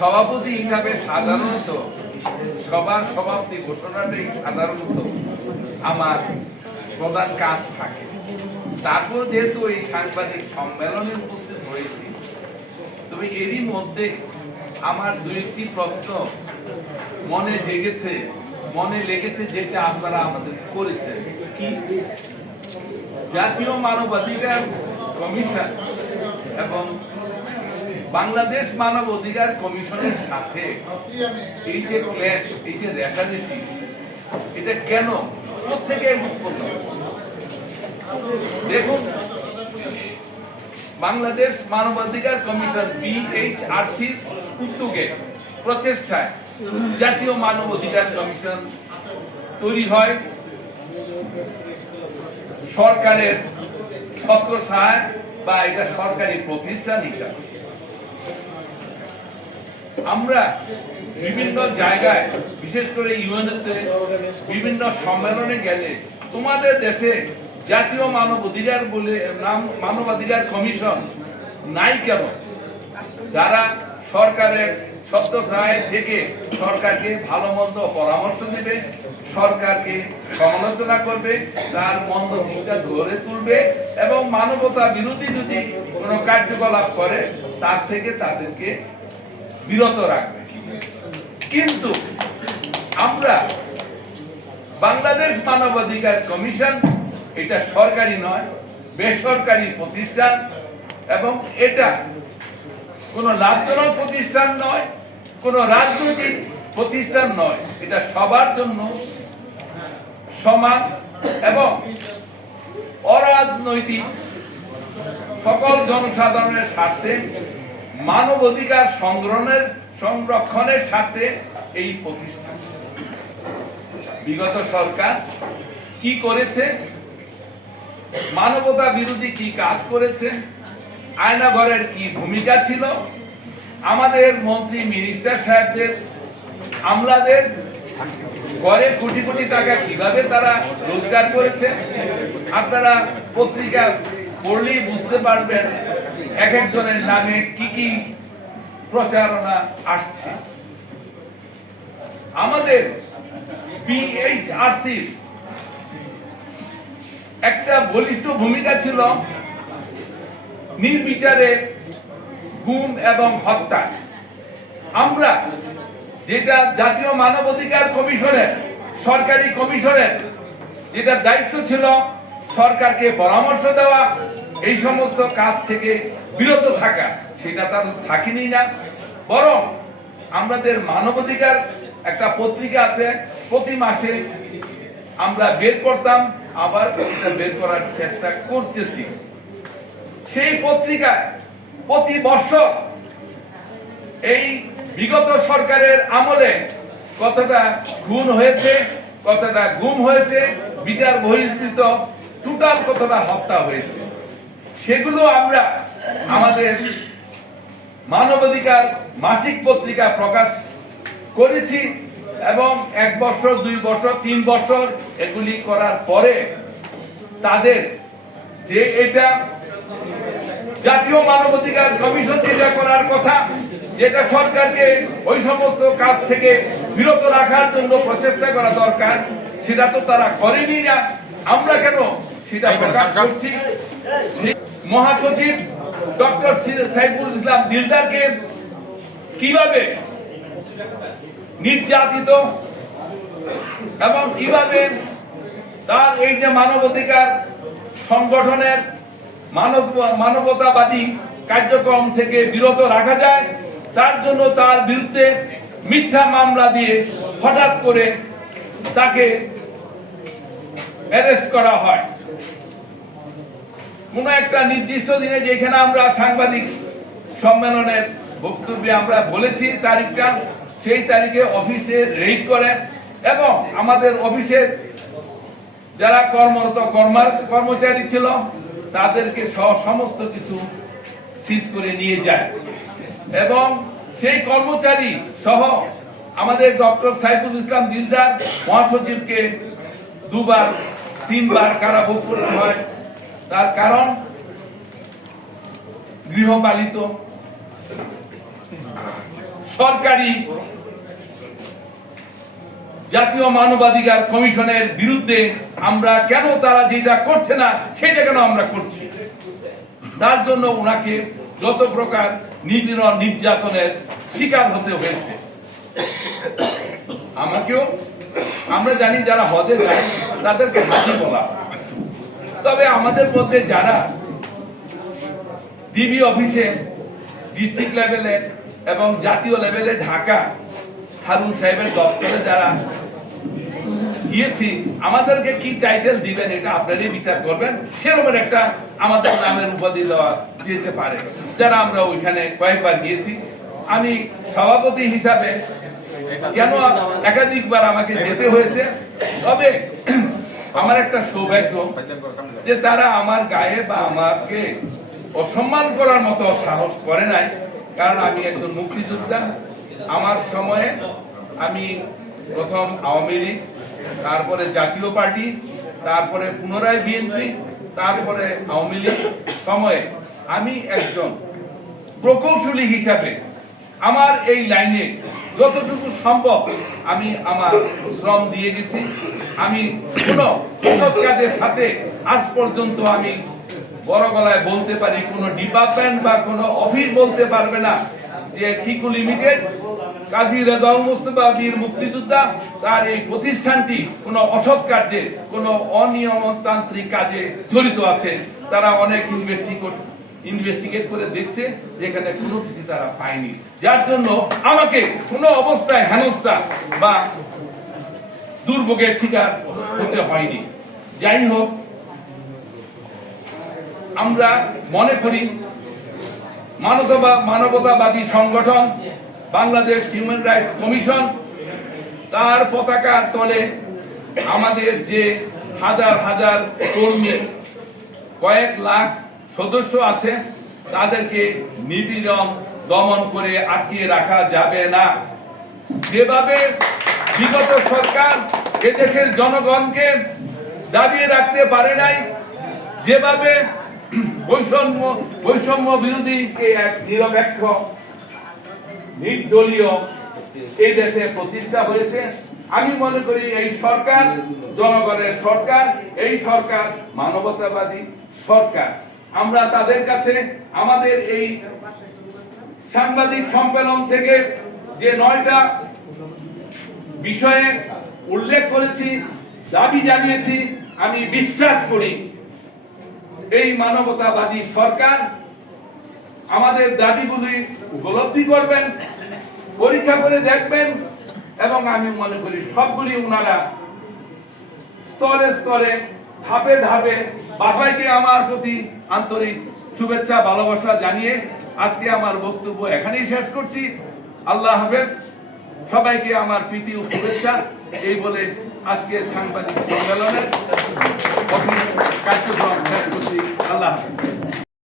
সভাপতি হিসাবে সাধারণত সবার সভাপতি ঘোষণাটাই সাধারণত আমার প্রধান কাজ থাকে। তারপর যেহেতু এই সাংবাদিক সম্মেলনে উপস্থিত হয়েছি, তবে এরই মধ্যে আমার দুই একটি প্রশ্ন মনে জেগেছে, মনে লেগেছে যেটা আপনারা আমাদের করেছেন। কি জাতীয় মানবাধিকার কমিশন এবং বাংলাদেশ মানব অধিকার কমিশনের সাথে এই যে ক্ল্যাশ এই যে রেখারেসি এটা কেন? থেকে উৎপন্ন দেখুন, বাংলাদেশ মানবাধিকার কমিশন বিএইচআরসির উদ্যোগে, প্রচেষ্টায় জাতীয় মানব অধিকার কমিশন তৈরি হয়। সরকারের ছত্র সহায় বা এটা সরকারি প্রতিষ্ঠান হিসাবে। আমরা বিভিন্ন জায়গায়, বিশেষ করে ইউএনএতে, বিভিন্ন সম্মেলনে গেলে তোমাদের দেশে জাতীয় মানব অধিকার বলে, নাম মানবাধিকার কমিশন নাই কেন? যারা সরকারের সত্যতায় থেকে সরকারকে ভালো মন্দ পরামর্শ দেবে, সরকারকে সমালোচনা করবে, তার মন্দ দিকটা ধরে তুলবে এবং মানবতা বিরোধী যদি কোনো কার্যকলাপ করে, তার থেকে তাদেরকে বিরত রাখবে। কিন্তু আমরা বাংলাদেশ মানবাধিকার কমিশন, এটা সরকারি নয়, বেসরকারি প্রতিষ্ঠান, এবং এটা কোনো লাভজনক প্রতিষ্ঠান নয়, কোনো রাজনৈতিক প্রতিষ্ঠান নয়, এটা সবার জন্য সমান এবং অরাজনৈতিক সকল জনসাধারণের স্বার্থে মানব অধিকার সংগ্রহণের সংরক্ষণের সাথে এই প্রতিষ্ঠান। বিগত সরকার কি করেছে? মানবতা বিরোধী কি কাজ করেছে? আয়নাঘরের কি ভূমিকা ছিল? আমাদের মন্ত্রী, মিনিস্টার সাহেবদের আমলাদের ঘরে কোটি কোটি টাকা কীভাবে তারা রোজগার করেছে? আপনারা পত্রিকা পড়লেই বুঝতে পারবেন এক একজনের নামে কি কি প্রচারণা আসছে? আমাদের বিএইচআরসির একটা বলিষ্ঠ ভূমিকা ছিল নির্বিচারে গুম এবং হত্যা। আমরা যেটা জাতীয় মানবাধিকার কমিশনের, সরকারি কমিশনের যেটা দায়িত্ব ছিল, সরকারকে পরামর্শ দেওয়া এই সমস্ত কাজ থেকে বিরত থাকা, সেটা তার থাকিনি না। বরং আমাদের মানবাধিকার একটা পত্রিকা আছে, প্রতি মাসে আমরা বের করতাম, আবার বের করার চেষ্টা করতেছি। সেই পত্রিকায় প্রতি বছর এই বিগত সরকারের আমলে কতটা খুন হয়েছে, কতটা গুম হয়েছে, বিচার বহিষ্কৃত, টোটাল কতটা হত্যা হয়েছে সেগুলো আমরা আমাদের মানবাধিকার মাসিক পত্রিকা প্রকাশ করেছি এবং এক বছর দুই বছর তিন বছর এগুলি করার পরে তাদের যে এটা জাতীয় মানবাধিকার কমিশন যেটা করার কথা যেটা সরকারকে ওই সমস্ত কাজ থেকে বিরত রাখার জন্য প্রচেষ্টা করা দরকার সেটা তো তারা করেনি না। আমরা কেন সেটা প্রকাশ করছি? মহাসচিব ডক্টর সাইফুল ইসলাম দিলদারকে কীভাবে নির্যাতিত এবং কীভাবে তার এই যে মানবাধিকার সংগঠনের মানব মানবতাবাদী কার্যক্রম থেকে বিরত রাখা যায়, তার জন্য তার বিরুদ্ধে মিথ্যা মামলা দিয়ে হঠাৎ করে তাকে অ্যারেস্ট করা হয়। কোন একটা নির্দিষ্ট দিনে যেখানে আমরা সাংবাদিক সম্মেলনের বক্তব্যে আমরা বলেছি তারিখটা, সেই তারিখে অফিসে রেড করে এবং আমাদের অফিসের যারা কর্মরত কর্মা- কর্মচারী ছিল, তাদেরকে সমস্ত কিছু সিজ করে নিয়ে যায়। এবং সেই কর্মচারী সহ আমাদের ডক্টর সাইফুল ইসলাম দিলদার মহাসচিবকে দুবার, তিনবার কারাভোগ করতে হয়। তার কারণ গৃহপালিত সরকারি জাতীয় মানবাধিকার কমিশনের বিরুদ্ধে আমরা কেন তারা যেটা করছে না, সেটা কেন আমরা করছি তার জন্য ওনাকে যত প্রকার নিপীড়ন নির্যাতনের শিকার হতে হয়েছে আমাকেও, আমরা জানি যারা হদে যায়, তাদেরকে হাসি বলা হয়। তবে আমাদের মধ্যে যারা ডিবি অফিসে, ডিস্ট্রিক্ট লেভেলে এবং জাতীয় লেভেলে ঢাকা, হারুন সাহেবের দপ্তরে যারা গিয়েছি, আমাদেরকে কি টাইটেল দিবেন এটা আপনারই বিচার করবেন। সেরকম একটা আমাদের নামের উপাধি দেওয়া যেতে পারে। যারা আমরা ওইখানে কয়েকবার গিয়েছি, আমি সভাপতি হিসাবে কেন একাধিকবার আমাকে যেতে হয়েছে, তবে আমার একটা সৌভাগ্য যে তারা আমার গায়ে বা আমাকে অসম্মান করার মতো সাহস করে নাই। কারণ আমি একজন মুক্তিযোদ্ধা। আমার সময়ে আমি প্রথম আওয়ামী লীগ, তারপরে জাতীয় পার্টি, তারপরে পুনরায় বিএনপি, তারপরে আওয়ামী লীগ সময়ে আমি একজন প্রকৌশলী হিসাবে আমার এই লাইনে যতটুকু সম্ভব আমি আমার শ্রম দিয়ে গেছি। আমি কোনো কাজের সাথে আজ পর্যন্ত আমি বড় গলায় বলতে পারি, কোনো ডিপার্টমেন্ট বা কোনো অফিস বলতে পারবে না যে কিকু লিমিটেড কাজী রেজাউল মুস্তফা বীর মুক্তিযোদ্ধা, তার এই প্রতিষ্ঠানটি কোনো অসৎ কার্যে কোনো অনিয়মতান্ত্রিক কাজে জড়িত আছে। তারা অনেক ইনভেস্টিগেট ইনভেস্টিগেট করে দেখছে যেখানে কোনো কিছু তারা পায়নি। যার জন্য আমাকে কোনো অবস্থায় হেনস্থা বা দুর্ভোগের শিকার হতে হয়নি। যাই হোক আমরা মনে করি মানবতা মানবতাবাদী সংগঠন, বাংলাদেশ হিউম্যান রাইটস কমিশন, তার পতাকার তলে আমাদের যে হাজার হাজার কর্মী, কয়েক লাখ সদস্য আছে, তাদেরকে নিপীড়ন দমন করে আটকিয়ে রাখা যাবে না। যেভাবে বিগত সরকার এদেশের জনগণকে দাবিয়ে রাখতে পারে নাই, যেভাবে বৈষম্য বৈষম্য বিরোধী এক নিরপেক্ষ, নির্দলীয় এই দেশে প্রতিষ্ঠা হয়েছে। আমি মনে করি এই সরকার, জনগণের সরকার, এই সরকার মানবতাবাদী সরকার। আমরা তাদের কাছে আমাদের এই সাংবাদিক সম্মেলন থেকে যে নয়টা বিষয়ে উল্লেখ করেছি, দাবি জানিয়েছি, আমি বিশ্বাস করি। এই মানবতাবাদী সরকার আমাদের দাবিগুলি উপলব্ধি করবেন, পরীক্ষা করে দেখবেন এবং আমি মনে করি সবগুলি ওনারা স্তরে স্তরে, ধাপে ধাপে বাসাইকে আমার প্রতি আন্তরিক শুভেচ্ছা, ভালোবাসা জানিয়ে আজকে আমার বক্তব্য এখানেই শেষ করছি। আল্লাহ হাফেজ, সবাইকে আমার প্রীতি ও শুভেচ্ছা। এই বলে আজকের সাংবাদিক সম্মেলনের কার্যক্রম শেষ করছি আল্লাহ হাফেজ